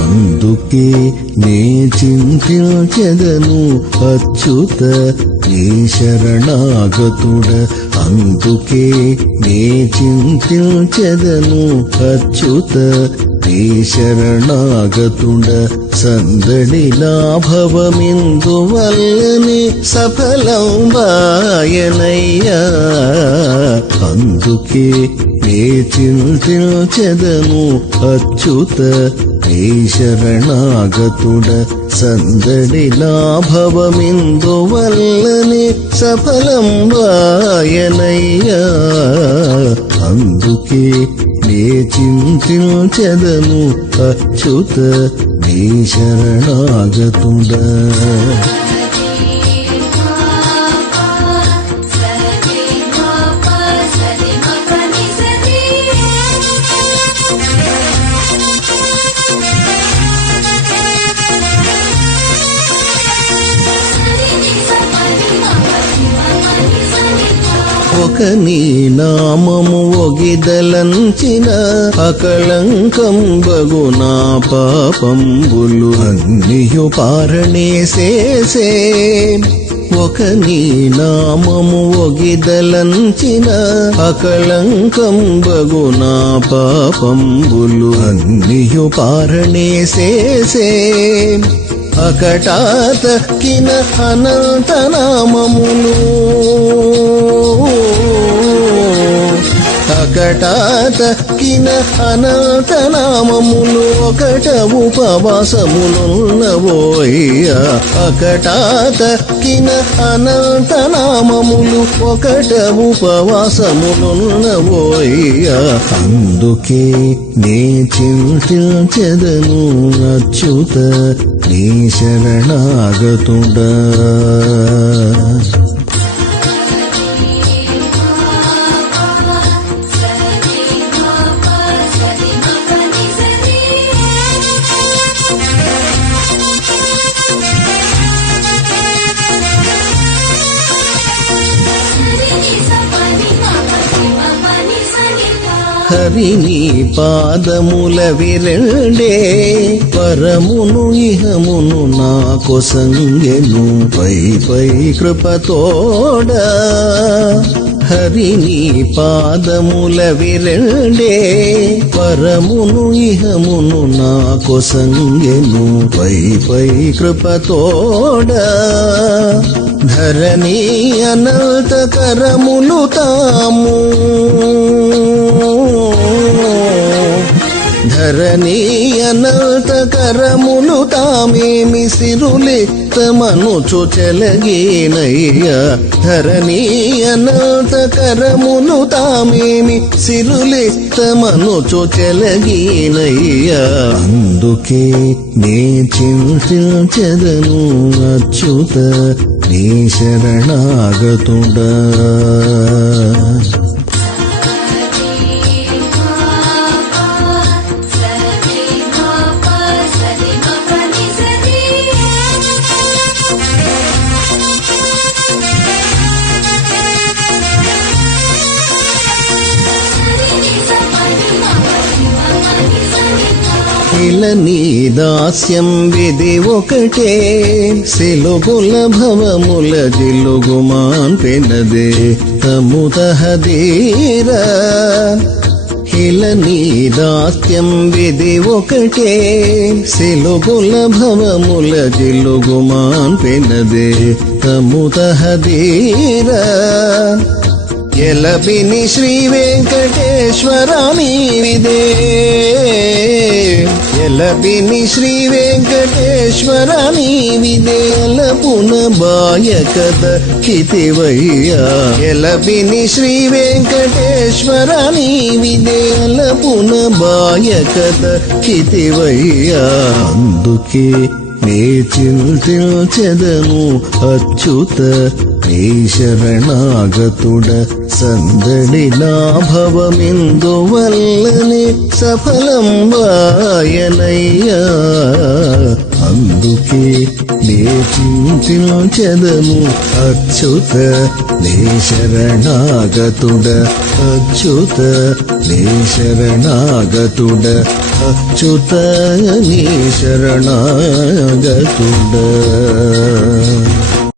అందుకే నే చింతించెదను అచ్యుత ఏ శరణాగతుడ అందుకే నే చింతించదను అచ్యుత. ఏ శరణాగతుడ సందడి లాభవమిందు వల్లని సఫలం వాయనయ్యా. అందుకే నే చింతించదను అచ్యుత. నీ శరణాగతుడ సందడి లాభవమిందు వల్లని సఫలం వాయనయ్యా అందుకే నే చింతించెదను అచ్యుత నీ శరణాగతుడ ఒక నీ నామము ఒగిదలంచిన అకళంకం బగు నా పాపంబులు అన్నియు పారణేసేసే ఒక నీ నామము ఒగిదలంచిన అకళంకం బగు నా పాపంబులు అన్నియు పారణేసేసే అకటాత కిన అనంత నామములు అకటాత కిన అనంత నామములు ఒకట ఉపవాసములున్నవోయ్య అకటాత కిన అనంత నామములు ఒకట ఉపవాసములున్నవోయ్యా అందుకే నే చింతించెదను అచ్యుత నీ శరణాగతుడా. హరిని పాదముల విరండే పరమును ఇహమును నా కొసంగెను పై పై కృపతోడ హరిని పాదముల విరండే పరమును ఇహమును నా కొసంగెను పై పై కృపతోడ ధరణి అనంత కరములు తాము. ధరణి అనంత కరములు తామేమి సిరులిత్తమనుచు చెలగేనయ్యా. ధరణి అనంత కరములు తామేమి సిరులిత్తమనుచు చెలగేనయ్యా. అందుకే నే చింతించెదను అచ్యుత. నీ శరణాగతుడా ఇల నీ దాస్యం విధి ఒకటే. సిలుగుల భవముల జిలుగుమాన్ పెనదే తముతహదీరా ఇల నీ దాస్యం విధి ఒకటే. సిలుగుల భవముల జిలుగుమాన్ పెనదే తముతహదీరా ఎలబిని శ్రీ వెంకటేశ్వర నీవిదే ఎలబిని శ్రీ వెంకటేశ్వర నీవిదే ఎలపున బాయకద కితివయ్యా. ఎలబిని శ్రీ వెంకటేశ్వర నీవిదే ఎలపున బాయకద కితివయ్యా. అందుకే నే చింతించెదను అచ్యుత నీ శరణాగతుడ సందడి లాభవమిందువల్లనే సఫలం వాయనయ్యా. అందుకే నే చింతించదము అచ్యుత నే శరణాగతుడ అచ్యుత నే శరణాగతుడ అచ్యుత నీ శరణాగతుడ.